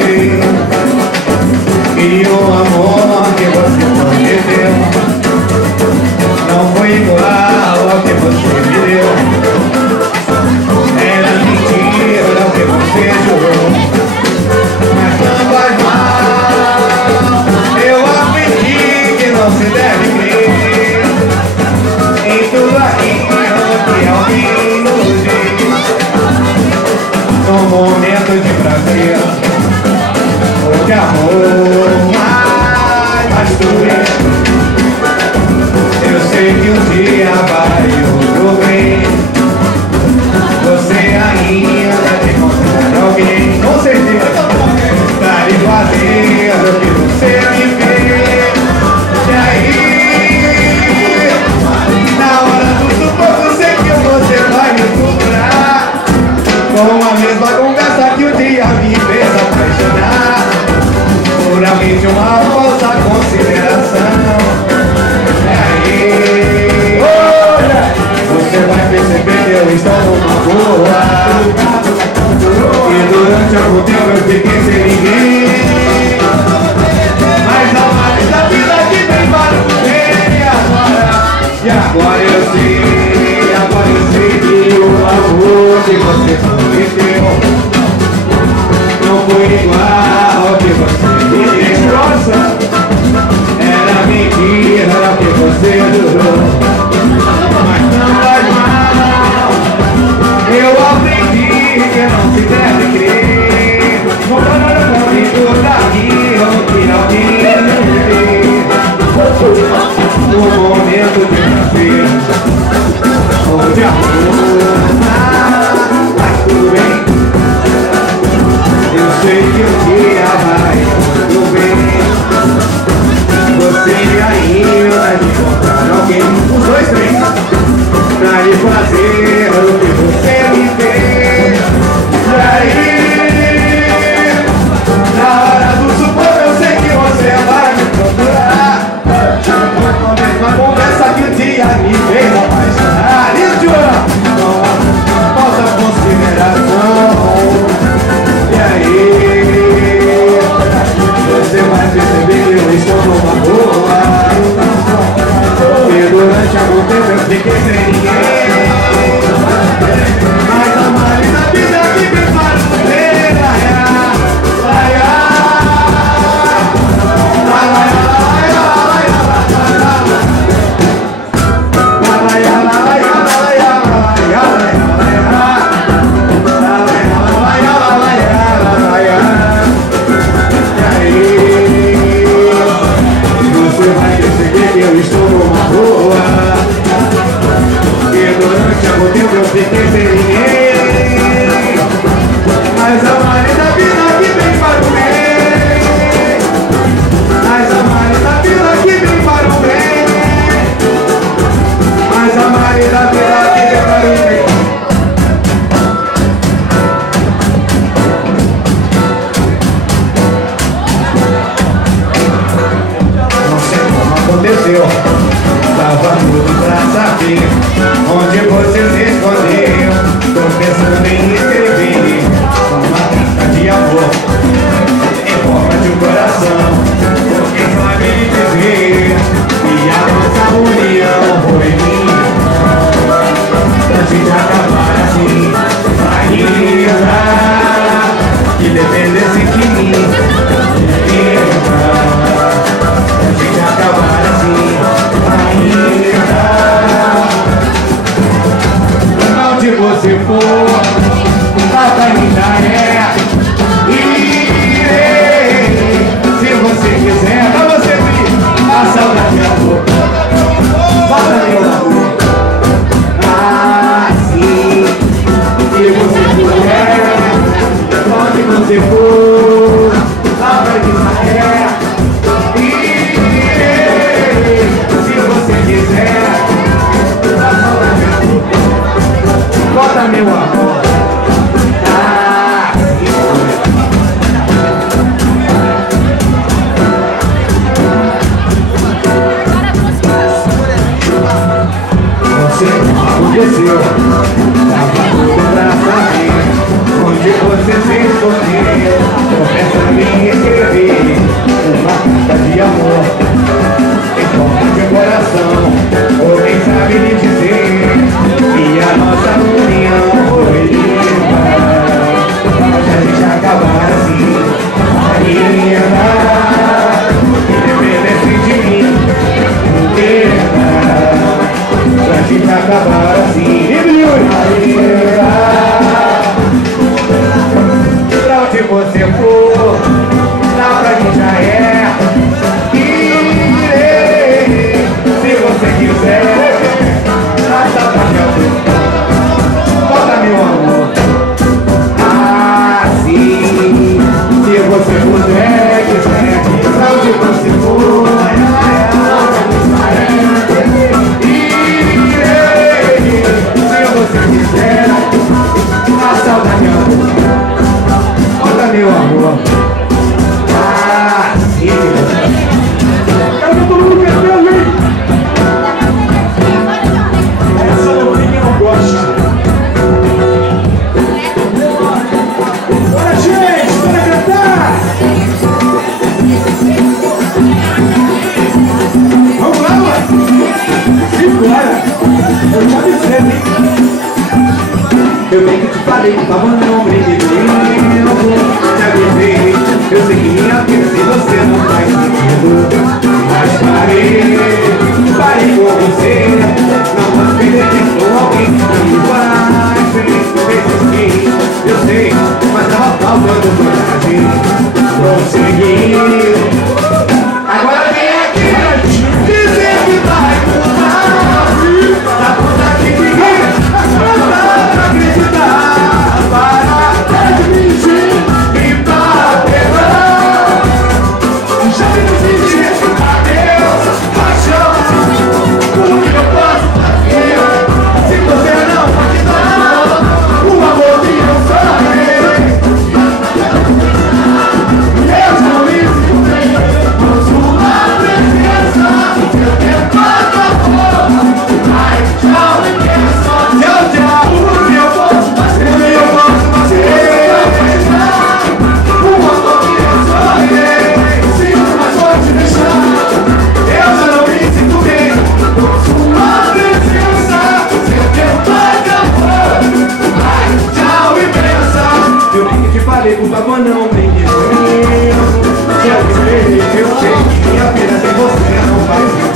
hoje. E o amor que você prometeu não foi igual ao que você me deu. Era mentira o que você jurou, mas não faz mal. Eu aprendi que não se deve crer em tudo aquilo que alguém nos diz. Num momento de prazer ou de amor, mas tudo bem. Eu sei que um dia vai ocorrer. Você ainda tem que encontrar alguém, com certeza, pra lhe fazer o que você me fez. E aí, na hora do sufoco, sei que você vai me procurar, com a mesma conversa que o dia me fez apaixonar, puramente uma falsa consideração. E aí, você vai perceber que eu estou numa boa, e durante algum tempo eu fiquei sem ninguém, mas não mais da vida que vem para o bem agora. E agora eu sei que o amor que você prometeu não foi igual ao que você me deu. Era mentira que você jurou, mas não faz mal. Eu aprendi que não se deve crer em tudo aquilo que alguém me fez. No momento de prazer ou de amor, mas tudo bem. Eu sei que um dia vai tudo bem. Você ainda de encontrar alguém, os dois, três, pra lhe fazer o que você me fez. E aí, na hora do sufoco, eu sei que você vai me procurar, com a mesma conversa que o dia me fez apaixonar. E o Joana, com a falsa consideração. E aí, falei com o papai, não tem que ir. Se eu te ver, eu sei que minha vida sem você não vai ser.